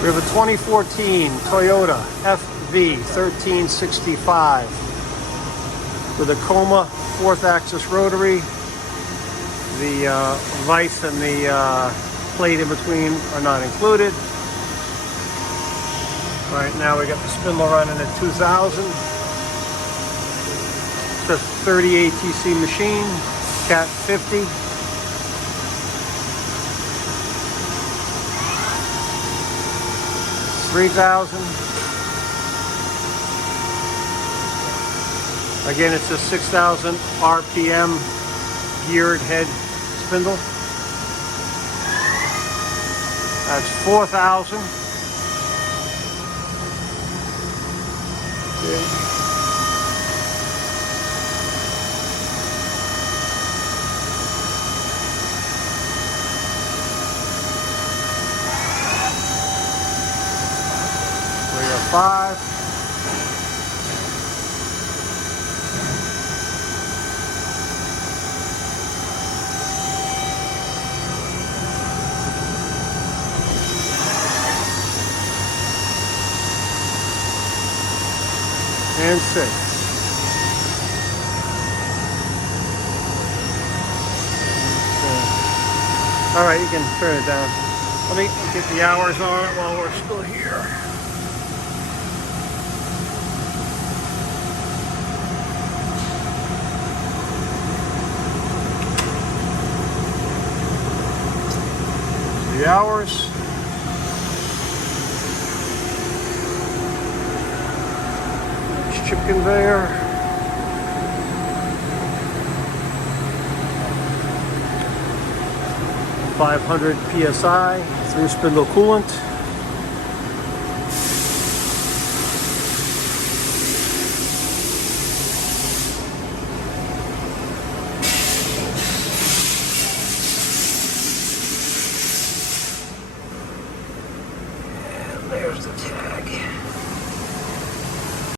We have a 2014 Toyota FV1365 with a Coma 4th axis rotary. The vise and the plate in between are not included. Right now we got the spindle running at 2000. It's a 30 ATC machine, Cat 50. $3,000. Again, it's a 6,000 RPM geared head spindle. That's 4,000. Okay. We got 5. And 6. All right, you can turn it down. Let me get the hours on it while we're still here. The hours. Chip conveyor. .500 psi through spindle coolant. And there's the tag.